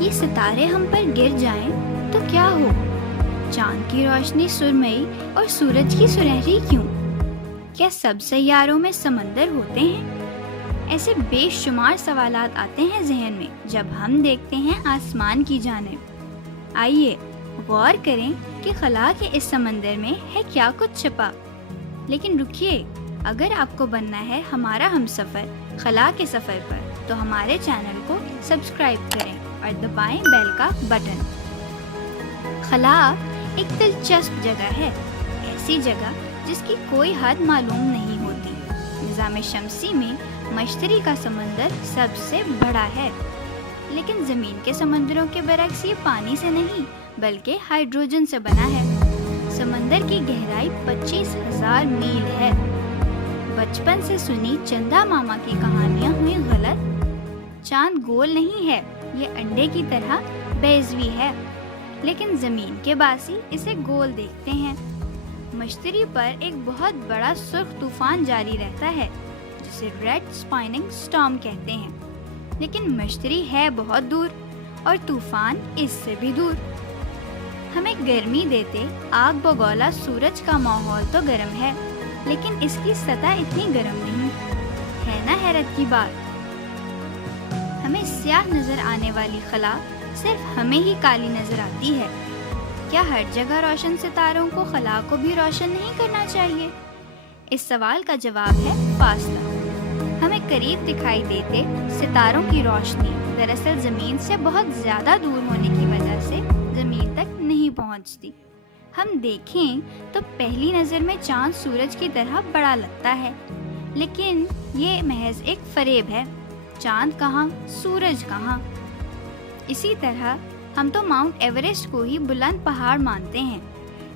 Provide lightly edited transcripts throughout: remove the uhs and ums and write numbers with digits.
یہ ستارے ہم پر گر جائیں تو کیا ہو؟ چاند کی روشنی سرمئی اور سورج کی سنہری کیوں؟ کیا سب سیاروں میں سمندر ہوتے ہیں؟ ایسے بے شمار سوالات آتے ہیں ذہن میں جب ہم دیکھتے ہیں آسمان کی جانب۔ آئیے غور کریں کہ خلا کے اس سمندر میں ہے کیا کچھ چھپا۔ لیکن رکیے، اگر آپ کو بننا ہے ہمارا ہم سفر خلا کے سفر پر تو ہمارے چینل کو سبسکرائب کریں اور دبائیں بیل کا بٹن۔ خلا ایک دلچسپ جگہ ہے، ایسی جگہ جس کی کوئی حد معلوم نہیں ہوتی۔ نظام شمسی میں مشتری کا سمندر سب سے بڑا ہے، لیکن زمین کے سمندروں کے برعکس یہ پانی سے نہیں بلکہ ہائیڈروجن سے بنا ہے۔ سمندر کی گہرائی 25,000 میل ہے۔ بچپن سے سنی چندا ماما کی کہانیاں ہوئی غلط۔ چاند گول نہیں ہے، یہ انڈے کی طرح بیضوی ہے، لیکن زمین کے باسی اسے گول دیکھتے ہیں۔ مشتری پر ایک بہت بڑا سرخ طوفان جاری رہتا ہے جسے ریڈ اسپائننگ سٹارم کہتے ہیں، لیکن مشتری ہے بہت دور اور طوفان اس سے بھی دور۔ ہمیں گرمی دیتے آگ بگولا سورج کا ماحول تو گرم ہے، لیکن اس کی سطح اتنی گرم نہیں ہے نا۔ حیرت کی بات، ہمیں سیاہ نظر آنے والی خلا صرف ہمیں ہی کالی نظر آتی ہے۔ کیا ہر جگہ روشن ستاروں کو خلا کو بھی روشن نہیں کرنا چاہیے؟ اس سوال کا جواب ہے فاصلہ۔ ہمیں قریب دکھائی دیتے ستاروں کی روشنی دراصل زمین سے بہت زیادہ دور ہونے کی وجہ سے زمین تک نہیں پہنچتی۔ ہم دیکھیں تو پہلی نظر میں چاند سورج کی طرح بڑا لگتا ہے، لیکن یہ محض ایک فریب ہے۔ چاند کہاں، سورج کہاں؟ اسی طرح ہم تو ماؤنٹ ایوریسٹ کو ہی بلند پہاڑ مانتے ہیں،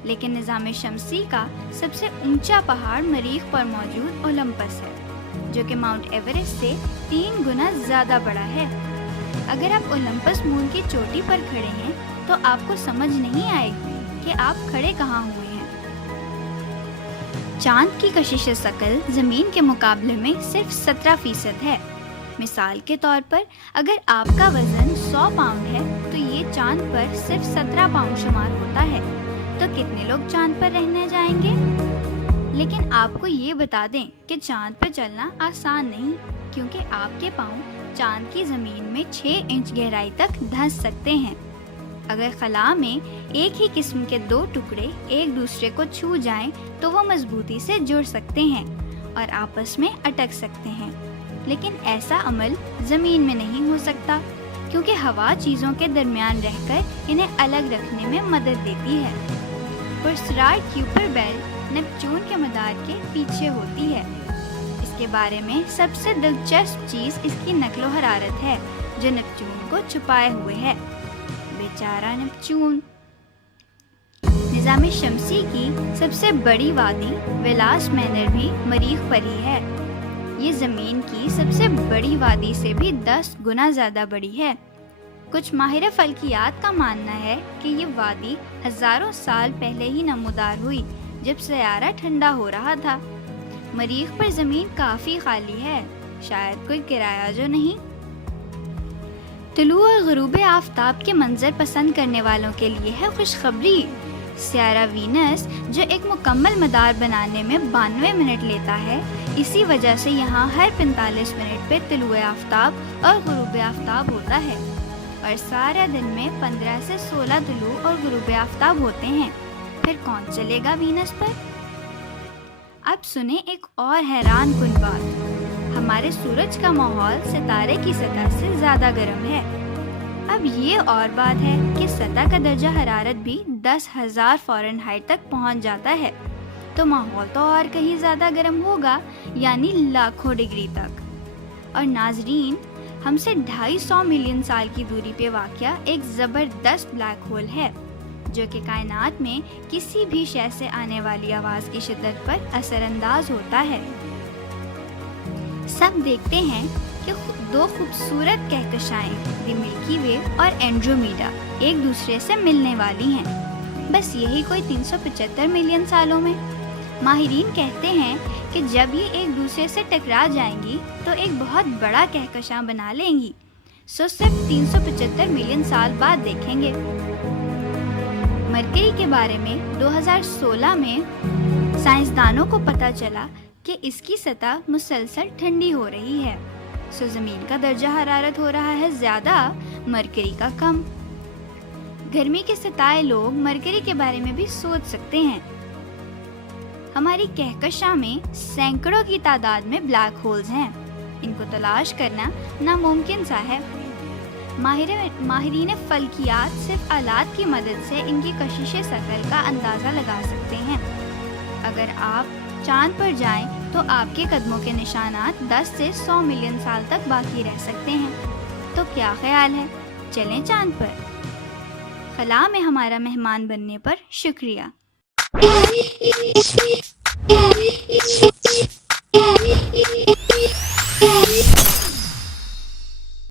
لیکن نظام شمسی کا سب سے اونچا پہاڑ مریخ پر موجود اولمپس ہے، جو کہ ماؤنٹ ایوریسٹ سے 3 گنا زیادہ بڑا ہے۔ اگر آپ اولمپس مون کی چوٹی پر کھڑے ہیں تو آپ کو سمجھ نہیں آئے گی کہ آپ کھڑے کہاں ہوئے ہیں۔ چاند کی کشش ثقل زمین کے مقابلے میں صرف 17% ہے۔ مثال کے طور پر اگر آپ کا وزن 100 پاؤنڈ ہے تو یہ چاند پر صرف 17 پاؤنڈ شمار ہوتا ہے، تو کتنے لوگ چاند پر رہنے جائیں گے؟ لیکن آپ کو یہ بتا دیں کہ چاند پر چلنا آسان نہیں، کیونکہ آپ کے پاؤں چاند کی زمین میں 6 انچ گہرائی تک دھنس سکتے ہیں۔ اگر خلا میں ایک ہی قسم کے 2 ٹکڑے ایک دوسرے کو چھو جائیں تو وہ مضبوطی سے جڑ سکتے ہیں اور آپس میں اٹک سکتے ہیں، لیکن ایسا عمل زمین میں نہیں ہو سکتا، کیونکہ ہوا چیزوں کے درمیان رہ کر انہیں الگ رکھنے میں مدد دیتی ہے۔ پرسرار کیوپر بیلٹ نیپچون کے مدار کے پیچھے ہوتی ہے۔ اس کے بارے میں سب سے دلچسپ چیز اس کی نقل و حرارت ہے، جو نیپچون کو چھپائے ہوئے ہے۔ بیچارہ نیپچون۔ نظام شمسی کی سب سے بڑی وادی ویلاس مینر بھی مریخ پر ہی ہے۔ یہ زمین کی سب سے بڑی وادی سے بھی 10 گنا زیادہ بڑی ہے۔ کچھ ماہر فلکیات کا ماننا ہے کہ یہ وادی ہزاروں سال پہلے ہی نمودار ہوئی، جب سیارہ ٹھنڈا ہو رہا تھا۔ مریخ پر زمین کافی خالی ہے، شاید کوئی کرایہ جو نہیں۔ طلوع اور غروب آفتاب کے منظر پسند کرنے والوں کے لیے ہے خوشخبری۔ سیارہ وینس، جو ایک مکمل مدار بنانے میں 92 منٹ لیتا ہے، اسی وجہ سے یہاں ہر 45 منٹ پہ طلوع آفتاب اور غروب آفتاب ہوتا ہے، اور سارے دن میں 15 سے 16 طلوع اور غروب آفتاب ہوتے ہیں۔ پھر کون چلے گا وینس پر؟ اب سنیں ایک اور حیران کن بات۔ ہمارے سورج کا ماحول ستارے کی سطح سے زیادہ گرم ہے۔ اب یہ اور بات ہے کہ سطح کا درجہ حرارت بھی 10,000 فارنہائٹ تک پہنچ جاتا ہے، تو ماحول تو اور کہیں زیادہ گرم ہوگا، یعنی لاکھوں ڈگری تک۔ اور ناظرین، ہم سے 250 ملین سال کی دوری پہ واقع ایک زبردست بلیک ہول ہے، جو کہ کائنات میں کسی بھی شے سے آنے والی آواز کی شدت پر اثر انداز ہوتا ہے۔ سب دیکھتے ہیں کہ 2 خوبصورت کہکشائیں دی ملکی وے اور اینڈرومیڈا ایک دوسرے سے ملنے والی ہیں، بس یہی کوئی 375 ملین سالوں میں۔ ماہرین کہتے ہیں کہ جب یہ ایک دوسرے سے ٹکرا جائیں گی تو ایک بہت بڑا کہکشاں بنا لیں گی، صرف 375 ملین سال بعد دیکھیں گے۔ مرکری کے بارے میں 2016 میں سائنسدانوں کو پتہ چلا کہ اس کی سطح مسلسل ٹھنڈی ہو رہی ہے، زمین کا درجہ حرارت ہو رہا ہے زیادہ، مرکری کا کم۔ گرمی کے ستائے لوگ مرکری کے بارے میں بھی سوچ سکتے ہیں۔ ہماری کہکشاں میں سینکڑوں کی تعداد میں بلیک ہولز ہیں، ان کو تلاش کرنا ناممکن سا ہے۔ ماہرین فلکیات صرف آلات کی مدد سے ان کی کشش ثقل کا اندازہ لگا سکتے ہیں۔ اگر آپ چاند پر جائیں تو آپ کے قدموں کے نشانات 10 سے 100 ملین سال تک باقی رہ سکتے ہیں۔ تو کیا خیال ہے، چلیں چاند پر؟ خلا میں ہمارا مہمان بننے پر شکریہ۔